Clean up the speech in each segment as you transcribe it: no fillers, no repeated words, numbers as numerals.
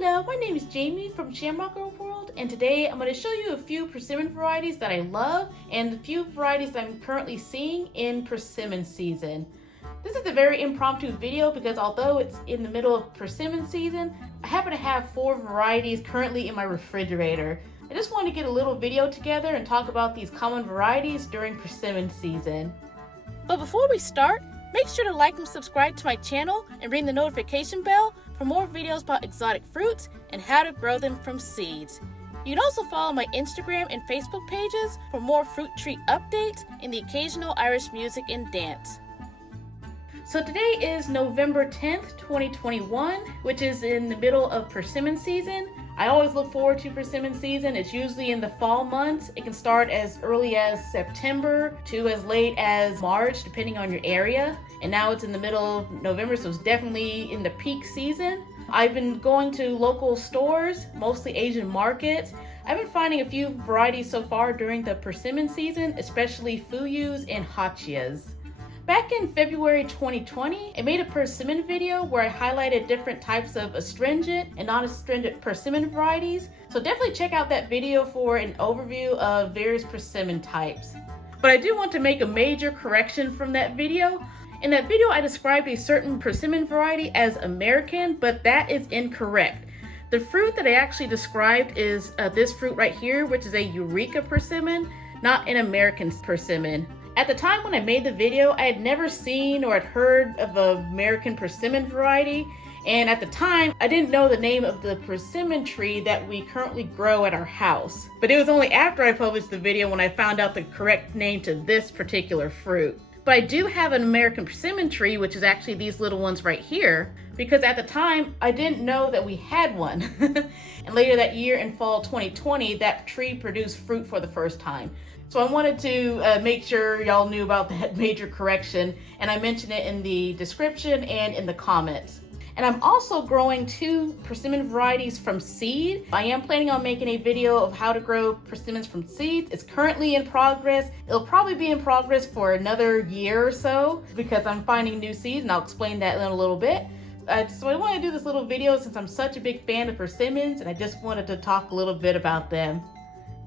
Hello, my name is Jamie from Shamrock World, and today I'm going to show you a few persimmon varieties that I love and a few varieties I'm currently seeing in persimmon season. This is a very impromptu video because although it's in the middle of persimmon season, I happen to have 4 varieties currently in my refrigerator. I just wanted to get a little video together and talk about these common varieties during persimmon season. But before we start, make sure to like and subscribe to my channel and ring the notification bell for more videos about exotic fruits and how to grow them from seeds. You can also follow my Instagram and Facebook pages for more fruit tree updates and the occasional Irish music and dance. So today is November 10th, 2021, which is in the middle of persimmon season. I always look forward to persimmon season. It's usually in the fall months. It can start as early as September to as late as March, depending on your area. And now it's in the middle of November, so it's definitely in the peak season. I've been going to local stores, mostly Asian markets. I've been finding a few varieties so far during the persimmon season, especially Fuyus and Hachiyas. Back in February 2020, I made a persimmon video where I highlighted different types of astringent and non-astringent persimmon varieties. So definitely check out that video for an overview of various persimmon types. But I do want to make a major correction from that video. In that video, I described a certain persimmon variety as American, but that is incorrect. The fruit that I actually described is this fruit right here, which is a Eureka Persimmon, not an American persimmon. At the time when I made the video, I had never seen or had heard of an American persimmon variety. And at the time, I didn't know the name of the persimmon tree that we currently grow at our house. But it was only after I published the video when I found out the correct name to this particular fruit. But I do have an American persimmon tree, which is actually these little ones right here, because at the time, I didn't know that we had one. And later that year in fall 2020, that tree produced fruit for the first time. So I wanted to make sure y'all knew about that major correction, and I mentioned it in the description and in the comments. And I'm also growing 2 persimmon varieties from seed. I am planning on making a video of how to grow persimmons from seeds. It's currently in progress. It'll probably be in progress for another year or so because I'm finding new seeds, and I'll explain that in a little bit. So I want to do this little video since I'm such a big fan of persimmons, and I just wanted to talk a little bit about them.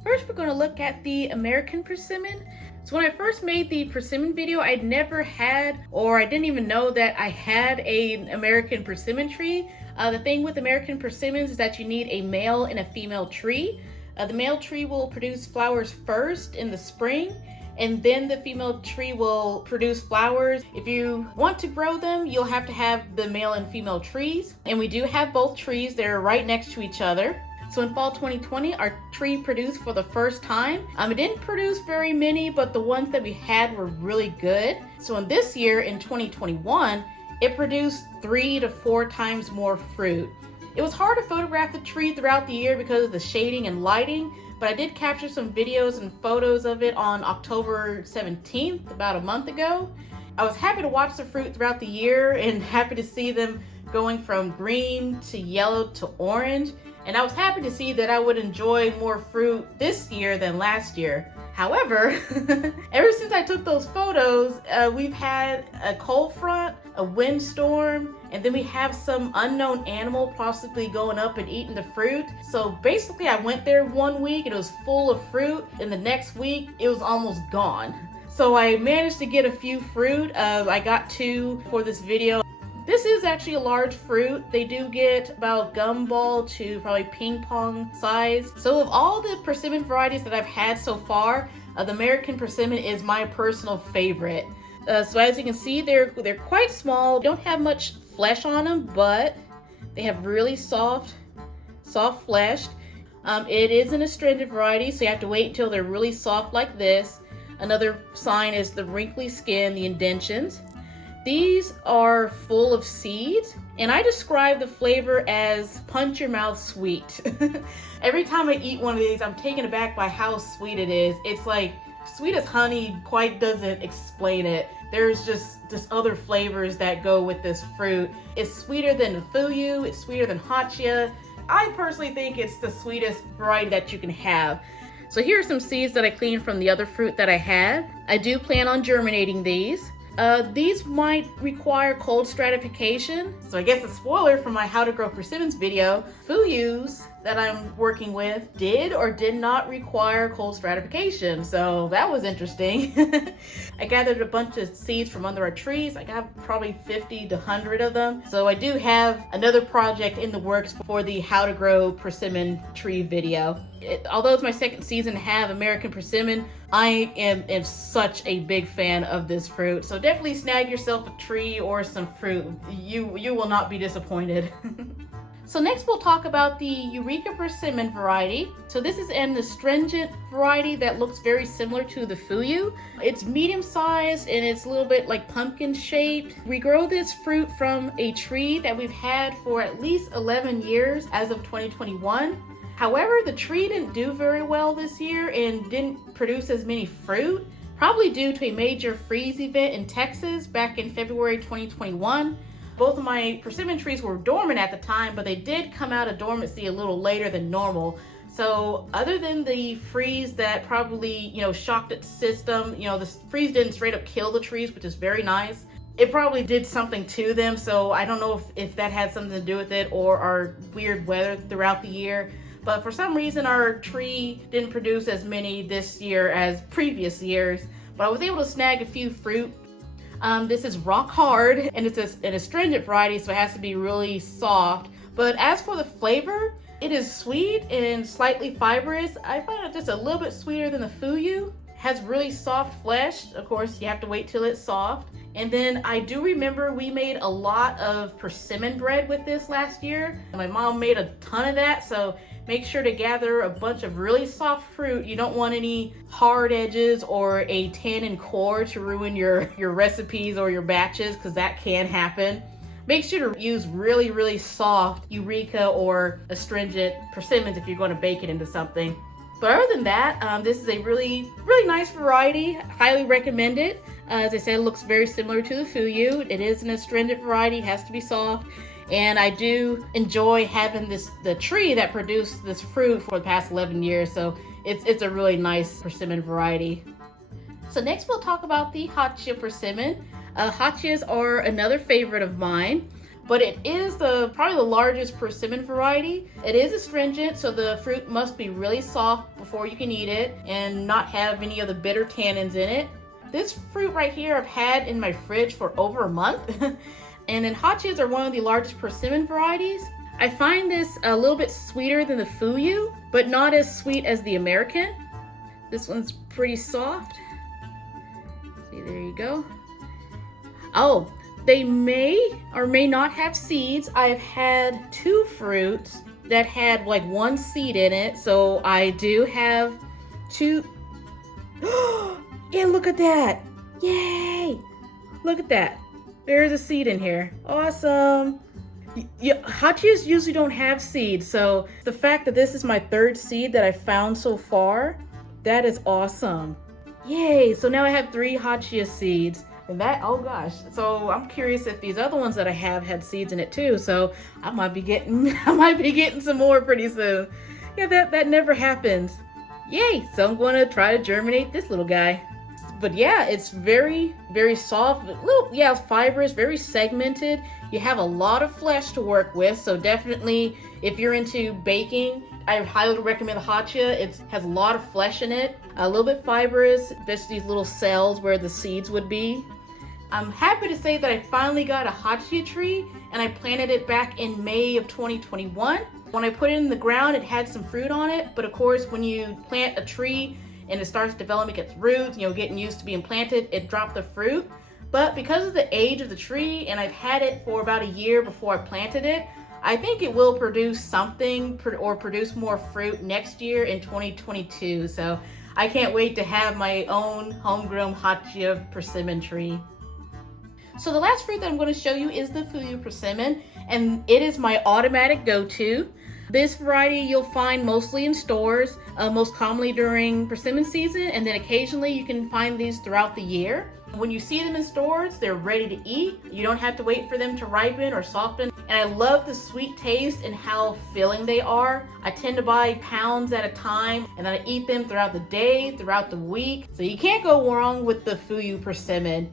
First, we're going to look at the American persimmon. So when I first made the persimmon video, I'd never had, or I didn't even know that I had an American persimmon tree. The thing with American persimmons is that you need a male and a female tree. The male tree will produce flowers first in the spring, and then the female tree will produce flowers. If you want to grow them, you'll have to have the male and female trees. And we do have both trees. They're right next to each other. So in fall 2020, our tree produced for the first time. It didn't produce very many, but the ones that we had were really good. So in this year, in 2021, it produced 3 to 4 times more fruit. It was hard to photograph the tree throughout the year because of the shading and lighting, but I did capture some videos and photos of it on October 17th, about a month ago. I was happy to watch the fruit throughout the year and happy to see them going from green to yellow to orange. And I was happy to see that I would enjoy more fruit this year than last year. However, ever since I took those photos, we've had a cold front, a windstorm, and then we have some unknown animal possibly going up and eating the fruit. So basically I went there one week and it was full of fruit, and the next week it was almost gone. So I managed to get a few fruit. I got 2 for this video. This is actually a large fruit. They do get about gumball to probably ping pong size. So of all the persimmon varieties that I've had so far, the American persimmon is my personal favorite. So as you can see, they're quite small. Don't have much flesh on them, but they have really soft flesh. It is an astringent variety, so you have to wait until they're really soft like this. Another sign is the wrinkly skin, the indentions. These are full of seeds, and I describe the flavor as punch your mouth sweet. Every time I eat one of these, I'm taken aback by how sweet it is. It's like sweet as honey quite doesn't explain it. There's just other flavors that go with this fruit. It's sweeter than the Fuyu, it's sweeter than Hachiya. I personally think it's the sweetest variety that you can have. So here are some seeds that I cleaned from the other fruit that I had. I do plan on germinating these. These might require cold stratification. So I guess a spoiler from my How to Grow Persimmons video, Fuyus that I'm working with did or did not require cold stratification. So that was interesting. I gathered a bunch of seeds from under our trees. I got probably 50 to 100 of them. So I do have another project in the works for the How to Grow Persimmon tree video. Although it's my second season to have American Persimmon, I am such a big fan of this fruit. So definitely snag yourself a tree or some fruit. You will not be disappointed. So next we'll talk about the Eureka Persimmon variety. So this is an astringent variety that looks very similar to the Fuyu. It's medium sized and it's a little bit like pumpkin shaped. We grow this fruit from a tree that we've had for at least 11 years as of 2021. However, the tree didn't do very well this year and didn't produce as many fruit, probably due to a major freeze event in Texas back in February 2021. Both of my persimmon trees were dormant at the time, but they did come out of dormancy a little later than normal. So other than the freeze that probably, shocked its system, the freeze didn't straight up kill the trees, which is very nice. It probably did something to them. So I don't know if that had something to do with it or our weird weather throughout the year. But for some reason, our tree didn't produce as many this year as previous years. But I was able to snag a few fruit. This is rock hard and it's an astringent variety, so it has to be really soft. But as for the flavor, it is sweet and slightly fibrous. I find it just a little bit sweeter than the Fuyu. It has really soft flesh. Of course, you have to wait till it's soft. And then I do remember we made a lot of persimmon bread with this last year. My mom made a ton of that, so make sure to gather a bunch of really soft fruit. You don't want any hard edges or a tannin core to ruin your recipes or your batches, because that can happen. Make sure to use really, really soft Eureka or astringent persimmons if you're going to bake it into something. But other than that, this is a really, really nice variety. Highly recommend it. As I said, it looks very similar to the Fuyu. It is an astringent variety, has to be soft. And I do enjoy having the tree that produced this fruit for the past 11 years. So it's a really nice persimmon variety. So next we'll talk about the Hachiya Persimmon. Hachiyas are another favorite of mine, but it is probably the largest persimmon variety. It is astringent, so the fruit must be really soft before you can eat it and not have any of the bitter tannins in it. This fruit right here I've had in my fridge for over a month. And then Hachiyas are one of the largest persimmon varieties. I find this a little bit sweeter than the Fuyu, but not as sweet as the American. This one's pretty soft. See, there you go. Oh, they may or may not have seeds. I've had 2 fruits that had like 1 seed in it, so I do have 2. Yeah, look at that. Yay! Look at that. There's a seed in here. Awesome. Hachiyas usually don't have seeds, so the fact that this is my 3rd seed that I found so far, that is awesome. Yay! So now I have 3 Hachiya seeds. And that, oh gosh. So I'm curious if these other ones that I have had seeds in it too. So I might be getting some more pretty soon. Yeah, that never happens. Yay! So I'm going to try to germinate this little guy. But yeah, it's very, very soft, fibrous, very segmented. You have a lot of flesh to work with, so definitely if you're into baking, I highly recommend the Hachiya. It has a lot of flesh in it, a little bit fibrous, just these little cells where the seeds would be. I'm happy to say that I finally got a Hachiya tree, and I planted it back in May of 2021. When I put it in the ground, it had some fruit on it, but of course when you plant a tree, and it starts developing its roots, getting used to being planted, it dropped the fruit. But because of the age of the tree, and I've had it for about a year before I planted it, I think it will produce something or produce more fruit next year in 2022. So I can't wait to have my own homegrown Hachiya Persimmon tree. So the last fruit that I'm going to show you is the Fuyu Persimmon, and it is my automatic go-to. This variety you'll find mostly in stores, most commonly during persimmon season, and then occasionally you can find these throughout the year. When you see them in stores, they're ready to eat. You don't have to wait for them to ripen or soften. And I love the sweet taste and how filling they are. I tend to buy pounds at a time, and then I eat them throughout the day, throughout the week. So you can't go wrong with the Fuyu Persimmon.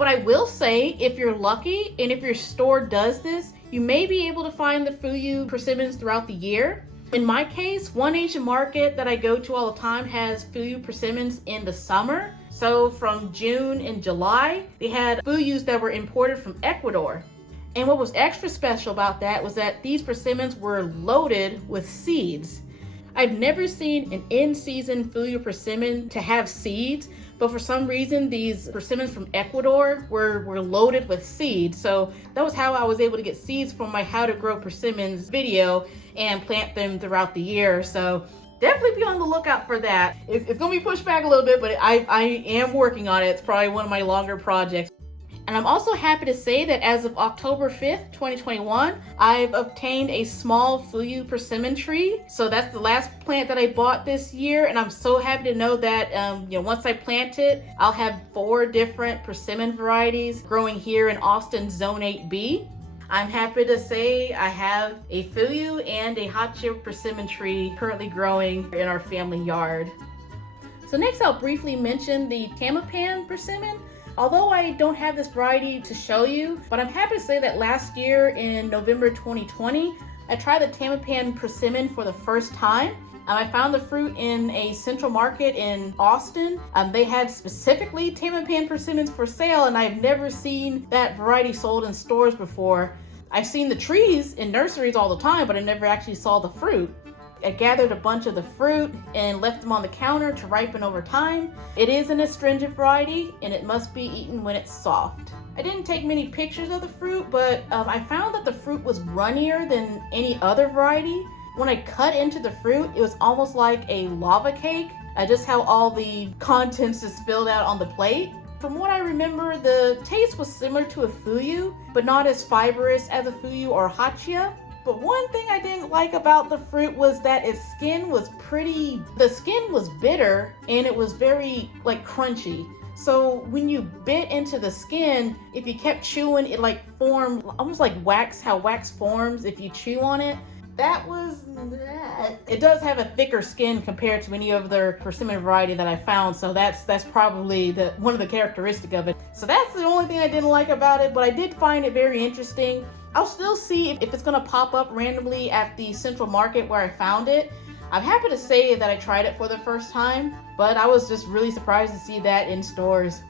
But I will say, if you're lucky and if your store does this, you may be able to find the Fuyu Persimmons throughout the year. In my case, one Asian market that I go to all the time has Fuyu Persimmons in the summer. So from June and July, they had Fuyus that were imported from Ecuador. And what was extra special about that was that these persimmons were loaded with seeds. I've never seen an in-season Fuyu persimmon to have seeds, but for some reason these persimmons from Ecuador were loaded with seeds. So that was how I was able to get seeds from my How to Grow Persimmons video and plant them throughout the year. So definitely be on the lookout for that. It's gonna be pushed back a little bit, but I am working on it. It's probably one of my longer projects. And I'm also happy to say that as of October 5th, 2021, I've obtained a small Fuyu persimmon tree. So that's the last plant that I bought this year. And I'm so happy to know that once I plant it, I'll have 4 different persimmon varieties growing here in Austin Zone 8B. I'm happy to say I have a Fuyu and a Hachiya Persimmon tree currently growing in our family yard. So next I'll briefly mention the Tamopan Persimmon. Although I don't have this variety to show you, but I'm happy to say that last year in November 2020, I tried the Tamopan Persimmon for the first time. I found the fruit in a central market in Austin. They had specifically Tamopan Persimmons for sale, and I've never seen that variety sold in stores before. I've seen the trees in nurseries all the time, but I never actually saw the fruit. I gathered a bunch of the fruit and left them on the counter to ripen over time. It is an astringent variety and it must be eaten when it's soft. I didn't take many pictures of the fruit, but I found that the fruit was runnier than any other variety. When I cut into the fruit, it was almost like a lava cake, just how all the contents is spilled out on the plate. From what I remember, the taste was similar to a Fuyu, but not as fibrous as a Fuyu or Hachiya. But one thing I didn't like about the fruit was that its skin was the skin was bitter and it was very crunchy. So when you bit into the skin, if you kept chewing, it formed almost like wax, how wax forms if you chew on it. It does have a thicker skin compared to any other persimmon variety that I found, so that's probably one of the characteristics of it. So that's the only thing I didn't like about it, but I did find it very interesting. I'll still see if it's gonna pop up randomly at the central market where I found it. I'm happy to say that I tried it for the first time, but I was just really surprised to see that in stores.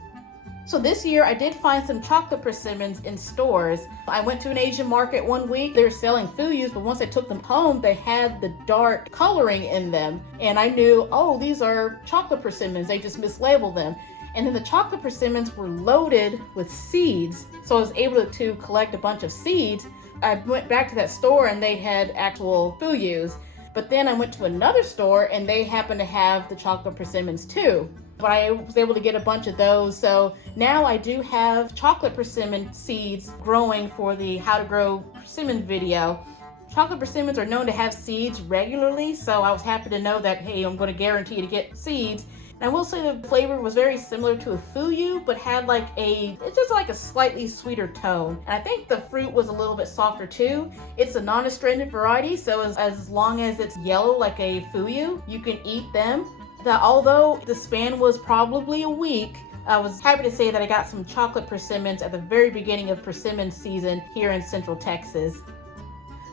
So this year I did find some chocolate persimmons in stores. I went to an Asian market one week. They were selling Fuyus, but once I took them home, they had the dark coloring in them. And I knew, oh, these are chocolate persimmons. They just mislabeled them. And then the chocolate persimmons were loaded with seeds. So I was able to collect a bunch of seeds. I went back to that store and they had actual Fuyus. But then I went to another store and they happened to have the chocolate persimmons too. But I was able to get a bunch of those. So now I do have chocolate persimmon seeds growing for the How to Grow Persimmon video. Chocolate persimmons are known to have seeds regularly, so I was happy to know that, hey, I'm going to guarantee to get seeds. And I will say the flavor was very similar to a Fuyu, but had it's just like a slightly sweeter tone. And I think the fruit was a little bit softer too. It's a non-astringent variety, so as long as it's yellow like a Fuyu, you can eat them. Although the span was probably a week, I was happy to say that I got some chocolate persimmons at the very beginning of persimmon season here in Central Texas.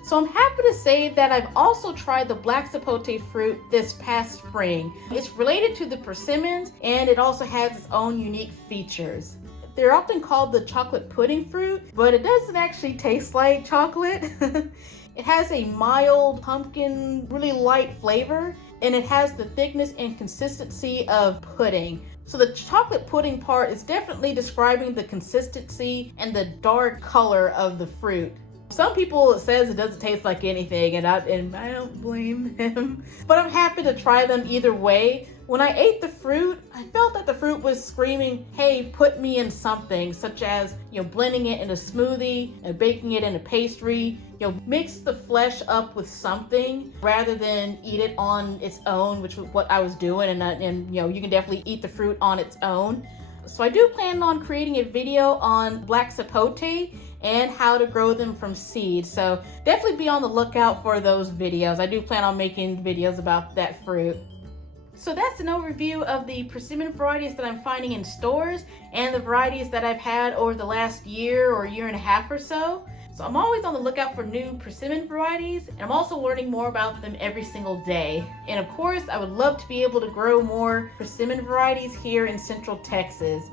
So I'm happy to say that I've also tried the black sapote fruit this past spring. It's related to the persimmons and it also has its own unique features. They're often called the chocolate pudding fruit, but it doesn't actually taste like chocolate. It has a mild pumpkin, really light flavor, and it has the thickness and consistency of pudding. So the chocolate pudding part is definitely describing the consistency and the dark color of the fruit. Some people, it says it doesn't taste like anything, and I don't blame them. But I'm happy to try them either way. When I ate the fruit, I felt that the fruit was screaming, hey, put me in something, such as, blending it in a smoothie and baking it in a pastry. Mix the flesh up with something rather than eat it on its own, which was what I was doing. And you can definitely eat the fruit on its own. So I do plan on creating a video on black sapote and how to grow them from seeds. So definitely be on the lookout for those videos. I do plan on making videos about that fruit. So that's an overview of the persimmon varieties that I'm finding in stores and the varieties that I've had over the last year or year and a half or so. So I'm always on the lookout for new persimmon varieties, and I'm also learning more about them every single day. And of course, I would love to be able to grow more persimmon varieties here in Central Texas.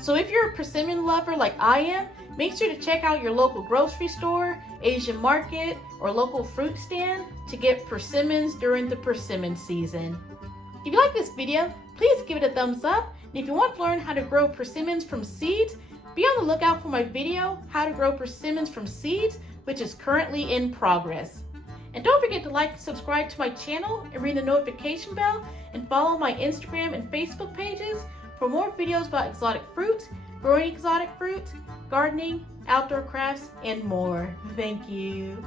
So if you're a persimmon lover like I am, make sure to check out your local grocery store, Asian market, or local fruit stand to get persimmons during the persimmon season. If you like this video, please give it a thumbs up. And if you want to learn how to grow persimmons from seeds, be on the lookout for my video, How to Grow Persimmons from Seeds, which is currently in progress. And don't forget to like and subscribe to my channel and ring the notification bell and follow my Instagram and Facebook pages for more videos about exotic fruit, growing exotic fruit, gardening, outdoor crafts, and more. Thank you.